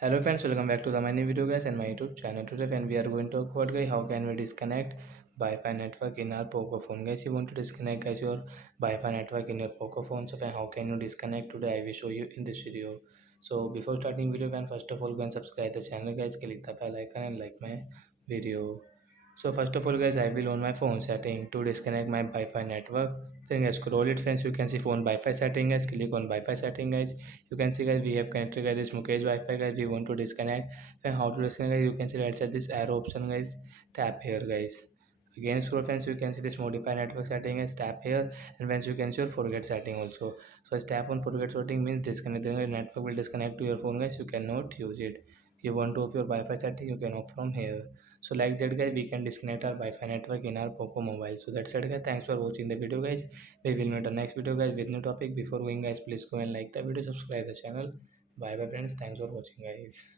Hello friends, welcome back to the my new video guys and my YouTube channel. Today when we are going to talk about guys how can we disconnect Wi-Fi network in our Poco phone. Guys, you want to disconnect guys your Wi-Fi network in your Poco phone. So how can you disconnect today? I will show you in this video. So before starting video, can first of all go and subscribe the channel guys. Click the bell icon and like my video. So first of all guys, I will on my phone setting to disconnect my Wi-Fi network. Then guys, scroll it friends, you can see phone Wi-Fi setting guys. Click on Wi-Fi setting guys. You can see guys we have connected guys this Mukesh Wi-Fi guys. We want to disconnect. Then how to disconnect guys? You can see right side this arrow option guys. Tap here guys. Again scroll friends, you can see this modify network setting is tap here, and once you can see your forget setting also. So as tap on forget setting means disconnect. Then the network will disconnect to your phone guys. You cannot use it. You want to off your Wi-Fi setting, you can off from here. So like that guys, we can disconnect our Wi-Fi network in our Poco mobile. So that's it guys. Thanks for watching the video guys. We will meet the next video guys with new topic. Before going guys, please go and like the video, subscribe the channel. Bye bye friends. Thanks for watching guys.